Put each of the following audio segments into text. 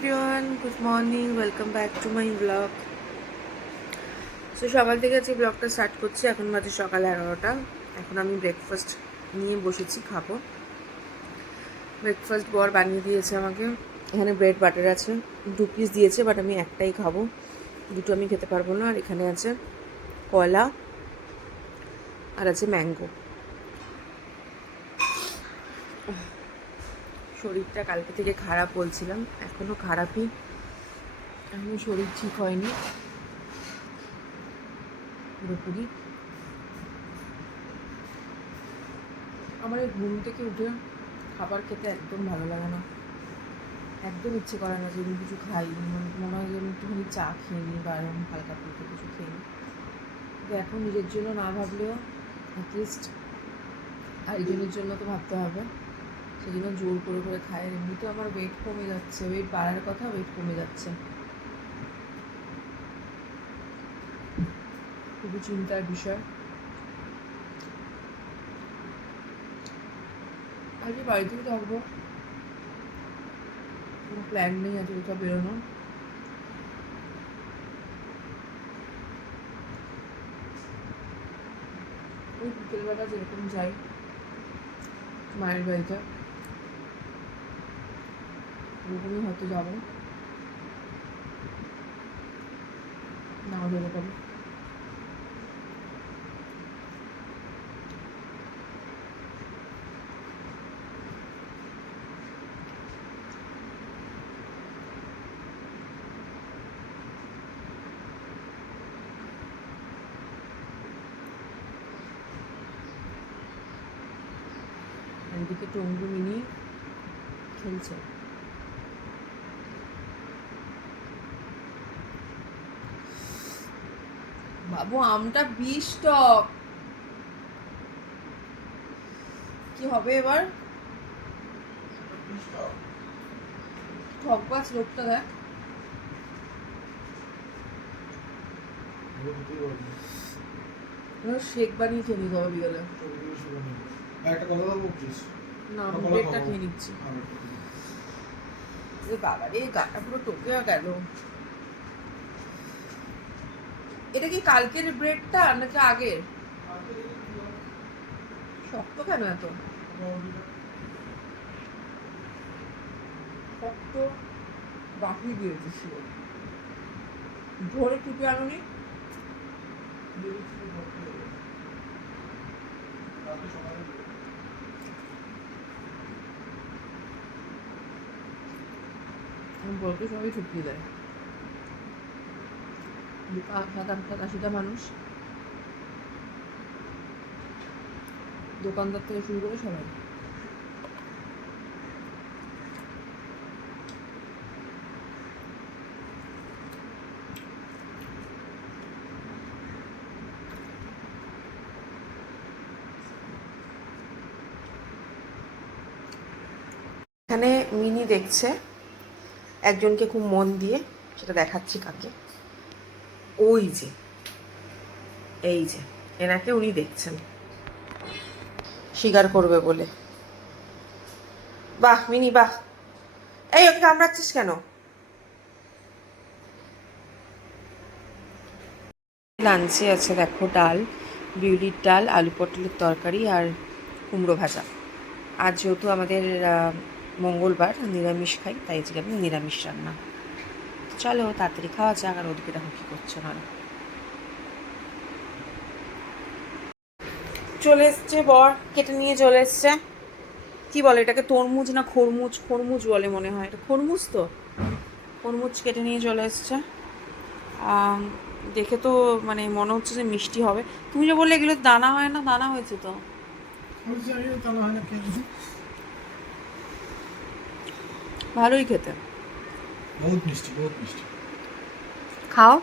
Everyone, good morning, welcome back to my blog. So সকাল থেকে আজকে ব্লগটা স্টার্ট করছি। এখন বাজে সকাল 11টা। এখন আমি ব্রেকফাস্ট নিয়ে বসেছি, খাবো। ব্রেকফাস্ট বর বানিয়ে দিয়েছে আমাকে। এখানে ব্রেড বাটার আছে, 2 পিস দিয়েছে, বাট আমি একটাই খাবো, দুটো আমি খেতে পারবো না। আর এখানে আছে কলা আর আছে ম্যাঙ্গো। শরীরটা কালকে থেকে খারাপ বলছিলাম, এখনও খারাপই, এখনও শরীর ঠিক হয়নি পুরোপুরি। আমার এই ঘুম থেকে উঠে খাবার খেতে একদম ভালো লাগে না, একদম ইচ্ছে করে না যে আমি কিছু খাই। মনে হয় যে আমি একটুখানি চা খেয়ে নিই বা এরকম হালকা ফুলকা কিছু খেয়ে নিই। তো এখন নিজের জন্য না ভাবলেও অ্যাটলিস্ট আরেকজনের জন্য তো ভাবতে হবে, সেই জন্য জোর করে করে খাই। আর এমনিতেও আমার ওয়েট কমে যাচ্ছে, ওয়েট বাড়ার কথা, ওয়েট কমে যাচ্ছে। খুবই চিন্তার বিষয়। আজকে বাড়িতেই থাকবো, কোনো প্ল্যান নেই আজকে কোথাও বেরোনো। ওই বিকেলবেলা যেরকম যাই মায়ের বাড়িতে, ওরকমই হয়তো যাবো, না এরকম। এদিকে টঙ্গু মিনি খেলছে। বাবু, আমটা 20 টক, কি হবে এবার? ঠকবাজ লোকটা দেখ। শেক বানিয়ে খেয়ে নিতে হবে বিকেলে। একটা কথা বলবো প্লিজ? না, আমি ব্রেডটা খেয়ে নিচ্ছি। বাবা রে, গাটা পুরো টকে গেল। এটা কি কালকের ব্রেডটা নাকি আগের? শক্ত কেন এত? শক্ত বাকি দিয়েছিস ধরে টুপি আনুনি। বলতে সবাই ঠুকিয়ে দেয়, 7-80টা মানুষ, দোকানদার থেকে শুরু করে সবাই। এখানে মিনি দেখছে একজনকে খুব মন দিয়ে, সেটা দেখাচ্ছি কাকে। ওই যে, এই যে এনাকে উনি দেখছেন, স্বীকার করবে বলে। বাহ মিনি বাহ। এই, ওকে কামড়াচ্ছিস কেন? লাঞ্চে আছে দেখো ডাল, বিউলির ডাল, আলু পটলের তরকারি আর কুমড়ো ভাজা। আজ যেহেতু আমাদের মঙ্গলবার, নিরামিষ খাই, তাই আজকে আমি নিরামিষ রান্না। চলো তাড়াতাড়ি খাওয়া যাক। আর ওদিকে দেখো কী করছে না। চলে এসছে বর, কেটে নিয়ে চলে এসছে। কি বলে এটাকে, তরমুজ না খরমুজ? খরমুজ বলে মনে হয়, এটা খরমুজ তো। খরমুজ কেটে নিয়ে চলে এসছে। দেখে তো মানে মনে হচ্ছে যে মিষ্টি হবে। তুমি যে বললে এগুলো দানা হয় না, দানা হয়েছে তো। ভালোই খেতে, বহুত মিষ্টি, বহুত মিষ্টি। খাও,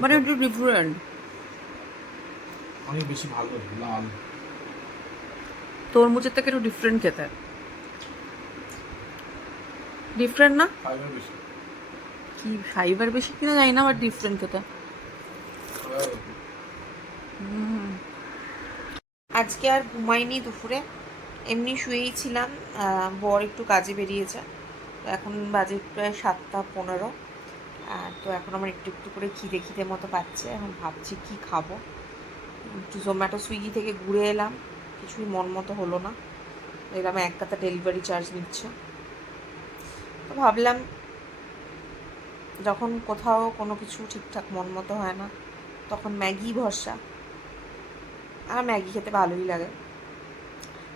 মানে একটু ডিফারেন্ট, অনেক বেশি ভালো লাল। তরমুজের থেকে একটু ডিফারেন্ট খেতে। ডিফারেন্ট না? ফাইবার বেশি। কি ফাইবার বেশি কিনা জানি না, বাট ডিফারেন্ট খেতে। আজকে আর ঘুমাইনি দুপুরে, এমনি শুয়েই ছিলাম। বর একটু কাজে বেরিয়েছে, তো এখন বাজে প্রায় 7:15। তো এখন আমার একটু একটু করে খিদে খিদে মতো পাচ্ছে। এখন ভাবছি কি খাবো। একটু জোম্যাটো সুইগি থেকে ঘুরে এলাম, কিছুই মন মতো হলো না। এলাম 1 টাকা ডেলিভারি চার্জ নিচ্ছে। তো ভাবলাম যখন কোথাও কোনো কিছু ঠিকঠাক মন মতো হয় না, তখন ম্যাগি ভরসা। আর ম্যাগি খেতে ভালোই লাগে।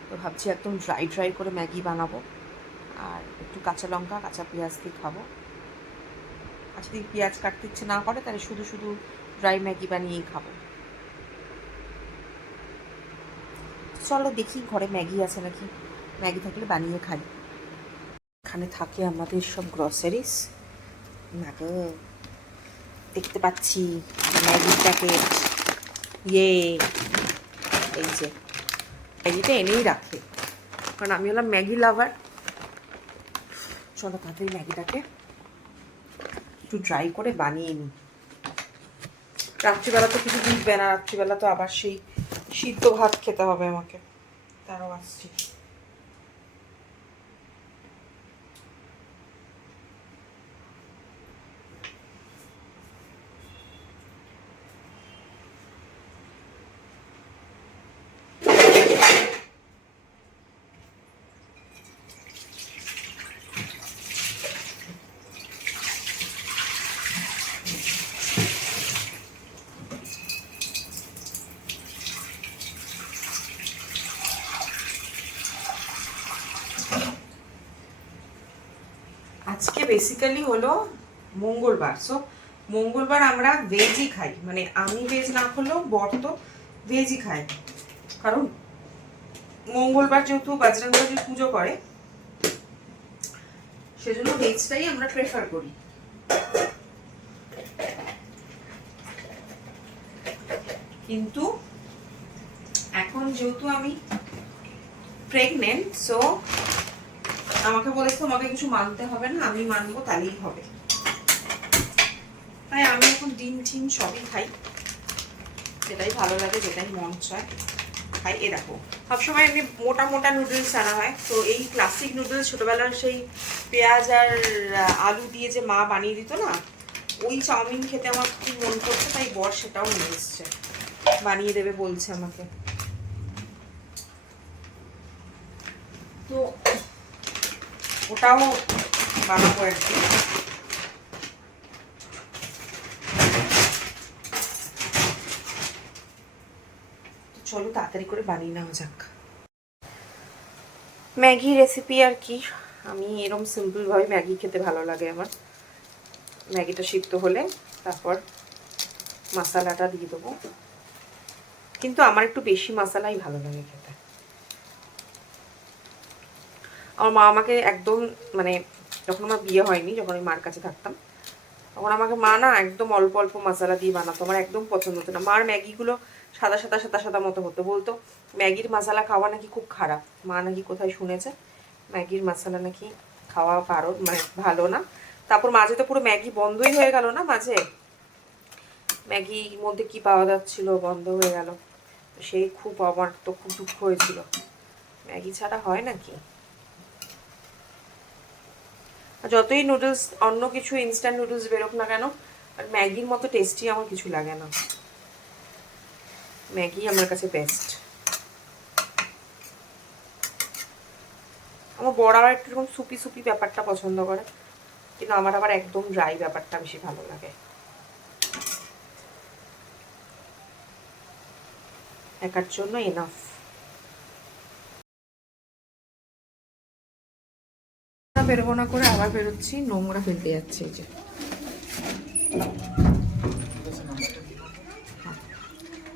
তো ভাবছি একদম ড্রাই ড্রাই করে ম্যাগি বানাবো, আর একটু কাঁচা লঙ্কা কাঁচা পেঁয়াজ দিয়ে খাবো। আর যদি পেঁয়াজ কাটতে ইচ্ছে না করে তাহলে শুধু শুধু ড্রাই ম্যাগি বানিয়েই খাবো। চলো দেখি ঘরে ম্যাগি আছে নাকি, ম্যাগি থাকলে বানিয়ে খাই। এখানে থাকে আমাদের সব গ্রসারিস। না গো, দেখতে পাচ্ছি ম্যাগির প্যাকেট। ইয়ে, এই যে ম্যাগিটা এনেই রাখে, কারণ আমি হলাম ম্যাগি লাভার। চলো তাড়াতাড়ি ম্যাগিটাকে একটু ড্রাই করে বানিয়ে নিই। রাত্রিবেলা তো কিছু দিবে না, রাত্রিবেলা তো আবার সেই সিদ্ধ ভাত খেতে হবে আমাকে। তারও আসছি। আজকে বেসিক্যালি হলো মঙ্গলবার। সো মঙ্গলবার আমরা ভেজই খাই, মানে আমি ভেজ না করলেও বর তো ভেজই খায়। কারণ মঙ্গলবার যেহেতু বজরংবলীর পুজো করে, সেজন্য ভেজটাই আমরা প্রেফার করি। কিন্তু এখন যেহেতু আমি প্রেগনেন্ট, সো আমাকে বলেছে তোমাকে কিছু মানতে হবে না, আমি মানবো তাহলেই হবে। তাই আমি এখন ডিম টিম সবই খাই, যেটাই ভালো লাগে, যেটাই মন চায় খাই। এ দেখো, সবসময় এমনি মোটা মোটা নুডলস আনা হয়, তো এই ক্লাসিক নুডলস ছোটোবেলার সেই পেঁয়াজ আর আলু দিয়ে যে মা বানিয়ে দিত না, ওই চাউমিন খেতে আমার খুব মন করছে। তাই বর সেটাও নিয়ে এসছে, বানিয়ে দেবে বলছে আমাকে। তো ওটাও বানাবো একদিন। চলো তাড়াতাড়ি করে বানিয়ে নেওয়া যাক। ম্যাগি রেসিপি আর কি, আমি এরকম সিম্পলভাবে ম্যাগি খেতে ভালো লাগে আমার। ম্যাগিটা সিদ্ধ হলে তারপর মশলাটা দিয়ে দেবো, কিন্তু আমার একটু বেশি মশলাই ভালো লাগে খেতে। আমার মা আমাকে একদম, মানে যখন আমার বিয়ে হয়নি, যখন আমি মার কাছে থাকতাম, তখন আমাকে মা না একদম অল্প অল্প মশলা দিয়ে বানাতো। আমার একদম পছন্দ হতো না। মার ম্যাগিগুলো সাদা সাদা সাদা সাদা মতো হতো। বলতো ম্যাগির মশলা খাওয়া নাকি খুব খারাপ। মা নাকি কোথায় শুনেছে ম্যাগির মশলা নাকি খাওয়া মানে ভালো না। তারপর মাঝে তো পুরো ম্যাগি বন্ধই হয়ে গেল না, মাঝে ম্যাগির মধ্যে কি পাওয়া যাচ্ছিল বন্ধ হয়ে গেল। সেই খুব, আমার তো খুব দুঃখ হয়েছিল। ম্যাগি ছাড়া হয় নাকি? যতই নুডলস, অন্য কিছু ইনস্ট্যান্ট নুডলস বেরোক না কেন, আর ম্যাগির মতো টেস্টি আমার কিছু লাগে না। ম্যাগি আমার কাছে বেস্ট। আমার বড় আবার একটু এরকম সুপি সুপি ব্যাপারটা পছন্দ করে, কিন্তু আমার আবার একদম ড্রাই ব্যাপারটা বেশি ভালো লাগে। একার জন্য এনাফ। বেরোবো না করে আবার বেরোচ্ছি, নোংরা ফেলতে যাচ্ছে। এই যে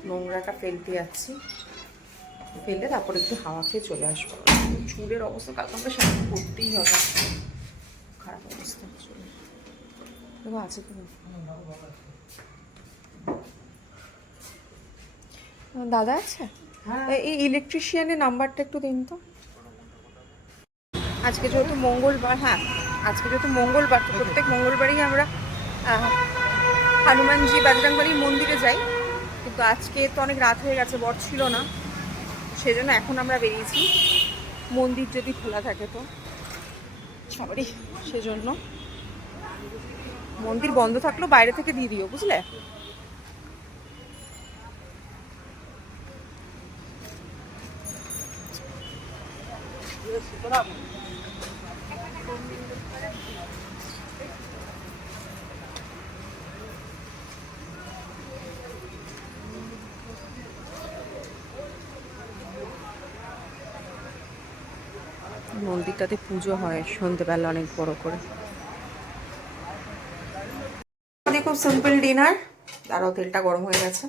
নোংরাটা ফেলতে যাচ্ছি, ফেললে তারপর একটু হাওয়া খেয়ে চলে আসবো। চুলের অবস্থা কালকে আমাকে শ্যাম্পু করতেই হবে, খারাপ অবস্থা চুলের। দেখো আছে তো দাদা আছে? এই ইলেকট্রিশিয়ানের নাম্বারটা একটু দিন তো। আজকে যেহেতু মঙ্গলবার, হ্যাঁ আজকে যেহেতু মঙ্গলবার, তো প্রত্যেক মঙ্গলবারই আমরা হনুমানজি বজরংবলীর মন্দিরে যাই। কিন্তু আজকে তো অনেক রাত হয়ে গেছে, বর ছিল না, সেজন্য এখন আমরা বেরিয়েছি। মন্দির যদি খোলা থাকে তো সবারই, সেজন্য মন্দির বন্ধ থাকলেও বাইরে থেকে দিয়ে দিও, বুঝলে? মন্দিরটাতে পুজো হয় সন্ধ্যেবেলা অনেক বড় করে। খুব সিম্পল ডিনার। তারও তেলটা গরম হয়ে গেছে।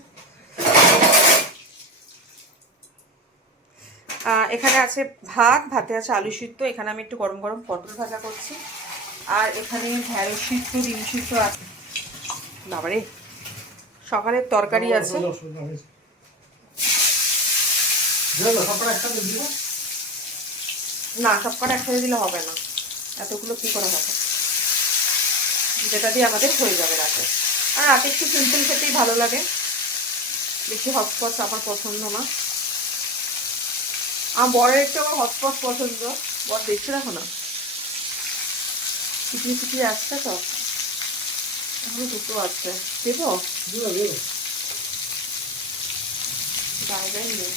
এখানে আছে ভাত, ভাতে আছে আলু সিদ্ধ, এখানে আমি একটু গরম গরম পটল ভাজা করছি, আর এখানে ঢেঁড়স সিদ্ধ, ডিম সিদ্ধ আছে। বাবারে, সকালের তরকারি আছে। না, সব কটা একসাথে দিলে হবে না, এতগুলো কি করে হবে? যেটা দিয়ে আমাদের হয়ে যাবে রাতে। আর রাতে একটু সিম্পল খেতেই ভালো লাগে, বেশি হটপট আমার পছন্দ না। আমার বরের একটু আমার হটপট পছন্দ, বর দেখছে দেখো না, চিকনি চিকনি আসছে তো, এখনো দুটো আছে, দেবো জায়গায় নেই।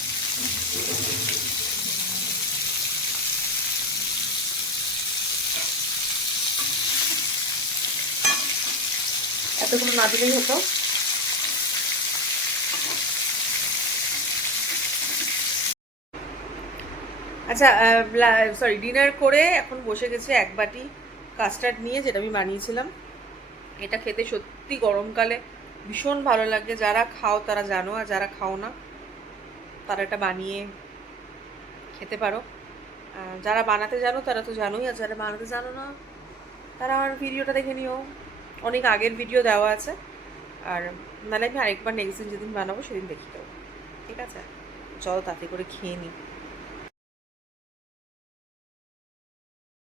এতগুলো না দিলেই হতো। আচ্ছা, সরি, ডিনার করে এখন বসে গেছে এক বাটি কাস্টার্ড নিয়ে, যেটা আমি বানিয়েছিলাম। এটা খেতে সত্যি গরমকালে ভীষণ ভালো লাগে। যারা খাও তারা জানো, আর যারা খাও না তারা এটা বানিয়ে খেতে পারো। যারা বানাতে জানো তারা তো জানোই, আর যারা বানাতে জানো না তারা আমার ভিডিওটা দেখে নিও, অনেক আগের ভিডিও দেওয়া আছে। আর নাহলে আমি আরেকবার নেক্সট দিন যেদিন বানাবো সেদিন দেখিয়ে দেবো, ঠিক আছে? চলো তাতে করে খেয়ে নিই।